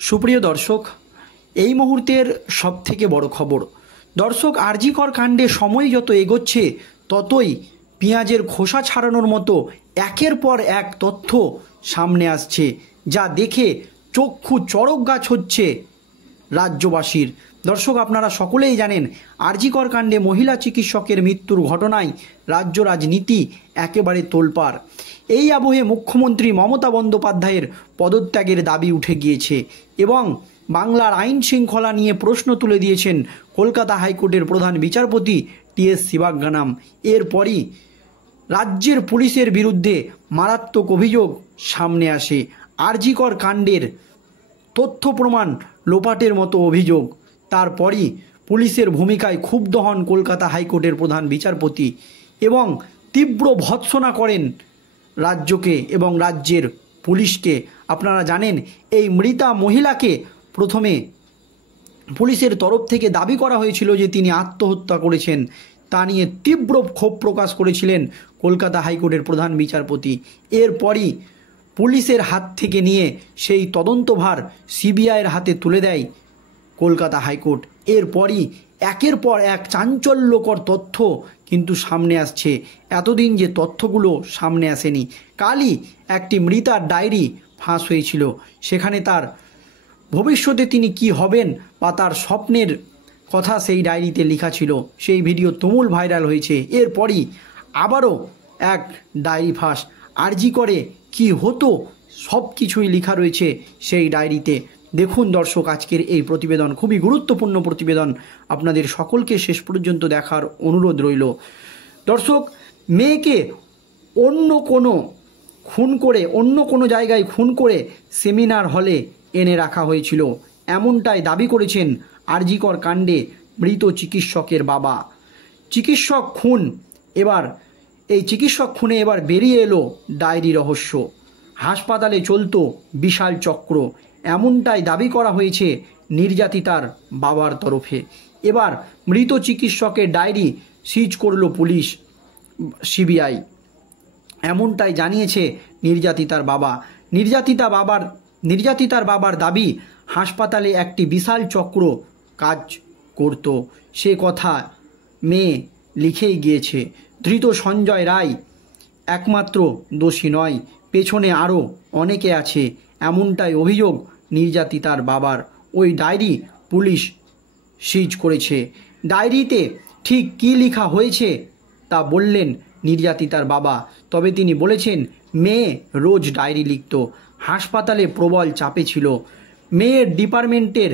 সুপ্রিয় দর্শক, এই মুহূর্তের সবথেকে বড় খবর। দর্শক, আরজি কর কাণ্ডে সময় যত এগোচ্ছে ততই পেঁয়াজের খোসা ছাড়ানোর মতো একের পর এক তথ্য সামনে আসছে, যা দেখে চক্ষু চড়ক গাছ হচ্ছে রাজ্যবাসীর। দর্শক, আপনারা সকলেই জানেন আরজি কর কাণ্ডে মহিলা চিকিৎসকের মৃত্যুর ঘটনায় রাজ্য রাজনীতি একেবারে তোলপাড়। এই আবহে মুখ্যমন্ত্রী মমতা বন্দ্যোপাধ্যায়ের পদত্যাগের দাবি উঠে গিয়েছে এবং বাংলার আইন শৃঙ্খলা নিয়ে প্রশ্ন তুলে দিয়েছেন কলকাতা হাইকোর্টের প্রধান বিচারপতি টি.এস. শিবাজ্ঞানাম। এরপরই রাজ্যের পুলিশের বিরুদ্ধে মারাত্মক অভিযোগ সামনে আসে। আরজি কর কাণ্ডের তথ্য প্রমাণ লোপাটের মতো অভিযোগ। তারপরই পুলিশের ভূমিকায় ক্ষুব্ধ হন কলকাতা হাইকোর্টের প্রধান বিচারপতি এবং তীব্র ভৎসনা করেন রাজ্যকে এবং রাজ্যের পুলিশকে। আপনারা জানেন, এই মৃতা মহিলাকে প্রথমে পুলিশের তরফ থেকে দাবি করা হয়েছিল যে তিনি আত্মহত্যা করেছেন। তা নিয়ে তীব্র ক্ষোভ প্রকাশ করেছিলেন কলকাতা হাইকোর্টের প্রধান বিচারপতি। এরপরই পুলিশের হাত থেকে নিয়ে সেই তদন্তভার সিবিআইয়ের হাতে তুলে দেয় কলকাতা হাইকোর্ট। এরপরই একের পর এক চাঞ্চল্যকর তথ্য কিন্তু সামনে আসছে। এতদিন যে তথ্যগুলো সামনে আসেনি। কালই একটি মৃতার ডায়েরি ফাঁস হয়েছিল। সেখানে তার ভবিষ্যতে তিনি কি হবেন বা তার স্বপ্নের কথা সেই ডায়েরিতে লেখা ছিল। সেই ভিডিও তুমুল ভাইরাল হয়েছে। এরপরই আবারও এক ডায়েরি ফাঁস। আরজি করে কি হতো সব কিছুই লেখা রয়েছে সেই ডায়েরিতে। দেখুন দর্শক, আজকের এই প্রতিবেদন খুবই গুরুত্বপূর্ণ প্রতিবেদন। আপনাদের সকলকে শেষ পর্যন্ত দেখার অনুরোধ রইল। দর্শক, মেয়েকে অন্য কোনো জায়গায় খুন করে সেমিনার হলে এনে রাখা হয়েছিল, এমনটাই দাবি করেছেন আরজি কর কাণ্ডে মৃত চিকিৎসকের বাবা। চিকিৎসক খুনে এবার বেরিয়ে এলো ডায়েরি রহস্য। হাসপাতালে চলতো বিশাল চক্র, এমনটাই দাবি করা হয়েছে নির্যাতিতার বাবার তরফে। এবার মৃত চিকিৎসকের ডায়েরি সিজ করল পুলিশ, সিবিআই, এমনটাই জানিয়েছে নির্যাতিতার বাবা। নির্যাতিতার বাবার দাবি, হাসপাতালে একটি বিশাল চক্র কাজ করত, সে কথা মেয়ে লিখেই গিয়েছে। ধৃত সঞ্জয় রায় একমাত্র দোষী নয়, পেছনে আরও অনেকে আছে, এমনটাই অভিযোগ নির্যাতিতার বাবার। ওই ডায়েরি পুলিশ সিজ করেছে। ডায়েরিতে ঠিক কী লেখা হয়েছে তা বললেন নির্যাতিতার বাবা। তবে তিনি বলেছেন, মেয়ে রোজ ডায়েরি লিখত, হাসপাতালে প্রবল চাপে ছিল, মেয়ের ডিপার্টমেন্টের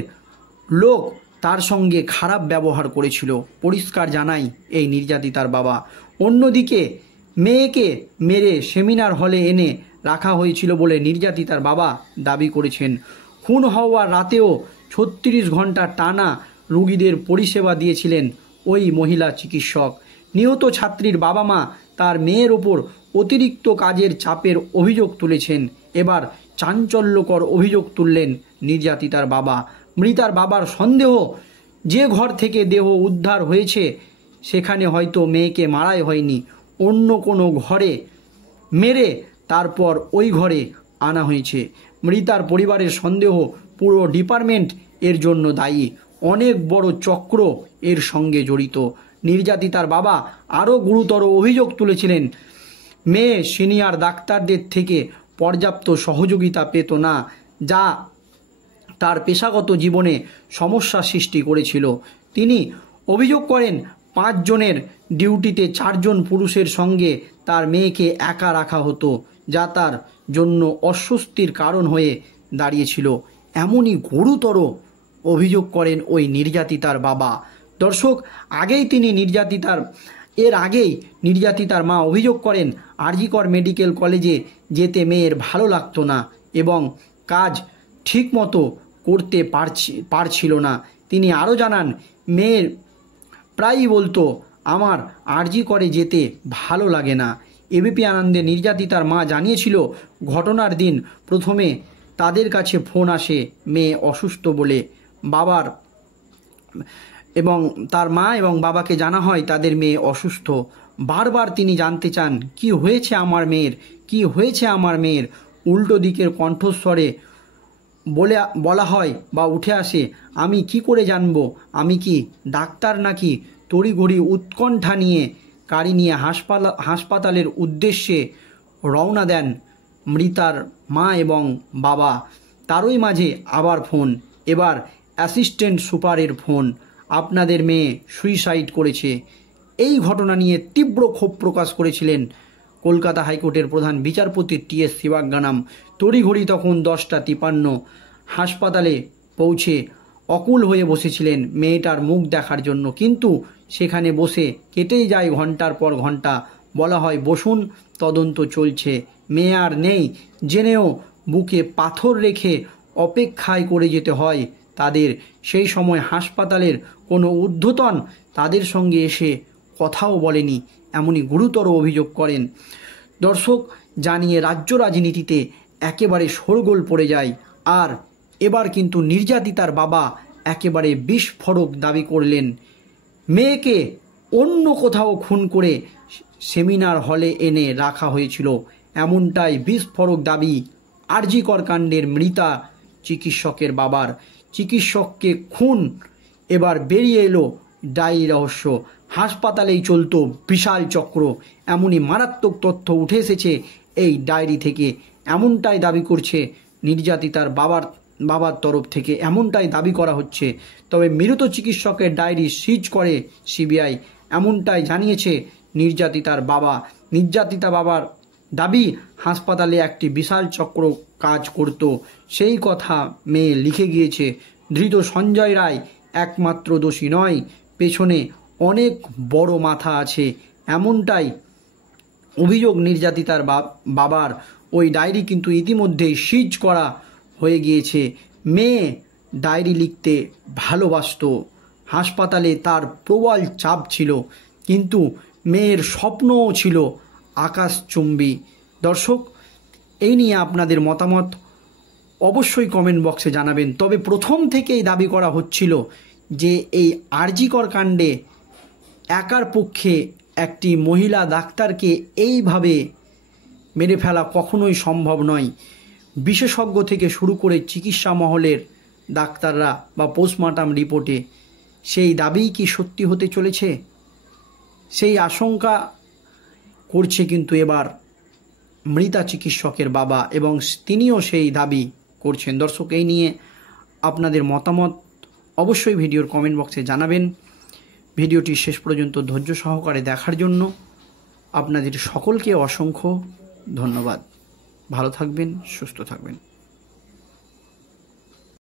লোক তার সঙ্গে খারাপ ব্যবহার করেছিল, পরিষ্কার জানাই এই নির্যাতিতার বাবা। অন্যদিকে মেয়েকে মেরে সেমিনার হলে এনে রাখা হয়েছিল বলে নির্যাতিতার বাবা দাবি করেছেন। খুন হওয়ার রাতেও 36 ঘন্টা টানা রোগীদের পরিষেবা দিয়েছিলেন ওই মহিলা চিকিৎসক। নিহত ছাত্রীর বাবা মা তার মেয়ের ওপর অতিরিক্ত কাজের চাপের অভিযোগ তুলেছেন। এবার চাঞ্চল্যকর অভিযোগ তুললেন নির্যাতিতার বাবা। মৃতার বাবার সন্দেহ, যে ঘর থেকে দেহ উদ্ধার হয়েছে সেখানে হয়তো মেয়েকে মারাই হয়নি, অন্য কোনো ঘরে মেরে তারপর ওই ঘরে আনা হয়েছে। মৃতার পরিবারের সন্দেহ, পুরো ডিপার্টমেন্ট এর জন্য দায়ী, অনেক বড় চক্র এর সঙ্গে জড়িত। নির্যাতিতার বাবা আরও গুরুতর অভিযোগ তুলেছিলেন, মেয়ে সিনিয়র ডাক্তারদের থেকে পর্যাপ্ত সহযোগিতা পেত না, যা তার পেশাগত জীবনে সমস্যা সৃষ্টি করেছিল। তিনি অভিযোগ করেন, 5 জনের ডিউটিতে 4 জন পুরুষের সঙ্গে তার মেয়েকে একা রাখা হতো, যা তার জন্য অস্বস্তির কারণ হয়ে দাঁড়িয়েছিল। এমনই গুরুতর অভিযোগ করেন ওই নির্যাতিতার বাবা। দর্শক, এর আগেই নির্যাতিতার মা অভিযোগ করেন, আরজি কর মেডিকেল কলেজে যেতে মেয়ের ভালো লাগতো না এবং কাজ ঠিকমতো করতে পারছিল না। তিনি আরও জানান, মেয়ের প্রায়ই বলতো, আমার আরজি করে যেতে ভালো লাগে না। এবিপি আনন্দে নির্যাতিতার মা জানিয়েছিল, ঘটনার দিন প্রথমে তাদের কাছে ফোন আসে মেয়ে অসুস্থ বলে। তার মা এবং বাবাকে জানা হয় তাদের মেয়ে অসুস্থ। বারবার তিনি জানতে চান, কি হয়েছে আমার মেয়ের। উল্টো দিকের কণ্ঠস্বরে বলা হয় বা উঠে আসে, আমি কি করে জানব আমি কি ডাক্তার নাকি? তড়িঘড়ি উৎকণ্ঠা নিয়ে গাড়ি নিয়ে হাসপাতালের উদ্দেশ্যে রওনা দেন মৃতার মা এবং বাবা। তারই মাঝে আবার ফোন, এবার অ্যাসিস্ট্যান্ট সুপারের ফোন, আপনাদের মেয়ে সুইসাইড করেছে। এই ঘটনা নিয়ে তীব্র ক্ষোভ প্রকাশ করেছিলেন কলকাতা হাইকোর্টের প্রধান বিচারপতি টি.এস. শিবাজ্ঞানাম। তড়িঘড়ি তখন 10:53 হাসপাতালে পৌঁছে অকুল হয়ে বসেছিলেন মেয়েটার মুখ দেখার জন্য, কিন্তু সেখানে বসে কেটেই যায় ঘন্টার পর ঘন্টা। বলা হয় বসুন, তদন্ত চলছে। মেয়ে আর নেই জেনেও বুকে পাথর রেখে অপেক্ষায় করে যেতে হয় তাদের। সেই সময় হাসপাতালের কোনো ঊর্ধ্বতন তাদের সঙ্গে এসে কথাও বলেনি, এমনই গুরুতর অভিযোগ করেন। দর্শক, জানিয়ে রাজ্য রাজনীতিতে একেবারে শোরগোল পড়ে যায়। আর এবার কিন্তু নির্যাতিতার বাবা একেবারে বিস্ফোরক দাবি করলেন, মেয়েকে অন্য কোথাও খুন করে সেমিনার হলে এনে রাখা হয়েছিল, এমনটাই বিস্ফোরক দাবি আরজি কর কাণ্ডের মৃতা চিকিৎসকের বাবার। চিকিৎসককে খুন, এবার বেরিয়ে এলো ডায়েরি রহস্য। হাসপাতালেই চলতো বিশাল চক্র, এমনই মারাত্মক তথ্য উঠে এসেছে এই ডায়েরি থেকে। এমনটাই দাবি করছে নির্যাতিতার বাবার তরফ থেকে, এমনটাই দাবি করা হচ্ছে। তবে মৃত চিকিৎসকের ডায়েরি সিজ করে সিবিআই, এমনটাই জানিয়েছে নির্যাতিতার বাবা। নির্যাতিতা বাবার দাবি, হাসপাতালে একটি বিশাল চক্র কাজ করত, সেই কথা মেয়ে লিখে গিয়েছে। ধৃত সঞ্জয় রায় একমাত্র দোষী নয়, পেছনে অনেক বড় মাথা আছে, এমনটাই অভিযোগ নির্যাতিতার বাবার। ওই ডায়েরি কিন্তু ইতিমধ্যেই সিজ করা হয়ে গিয়েছে। মেয়ে ডায়েরি লিখতে ভালোবাসত, হাসপাতালে তার প্রবল চাপ ছিল, কিন্তু মেয়ের স্বপ্নও ছিল আকাশচুম্বী। দর্শক, এই নিয়ে আপনাদের মতামত অবশ্যই কমেন্ট বক্সে জানাবেন। তবে প্রথম থেকেই দাবি করা হচ্ছিল যে এই আরজি কর কাণ্ডে একার পক্ষে একটি মহিলা ডাক্তারকে এইভাবে মেরে ফেলা কখনোই সম্ভব নয়। বিশেষজ্ঞ থেকে শুরু করে চিকিৎসা মহলের ডাক্তাররা বা পোস্টমর্টম রিপোর্টে সেই দাবিই কি সত্যি হতে চলেছে, সেই আশঙ্কা করছে কিন্তু এবার মৃতা চিকিৎসকের বাবা, এবং তিনিও সেই দাবি করছেন। দর্শক, এই নিয়ে আপনাদের মতামত অবশ্যই ভিডিওর কমেন্ট বক্সে জানাবেন। ভিডিওটি শেষ পর্যন্ত ধৈর্য সহকারে দেখার জন্য আপনাদের সকলকে অসংখ্য ধন্যবাদ। ভালো থাকবেন, সুস্থ থাকবেন।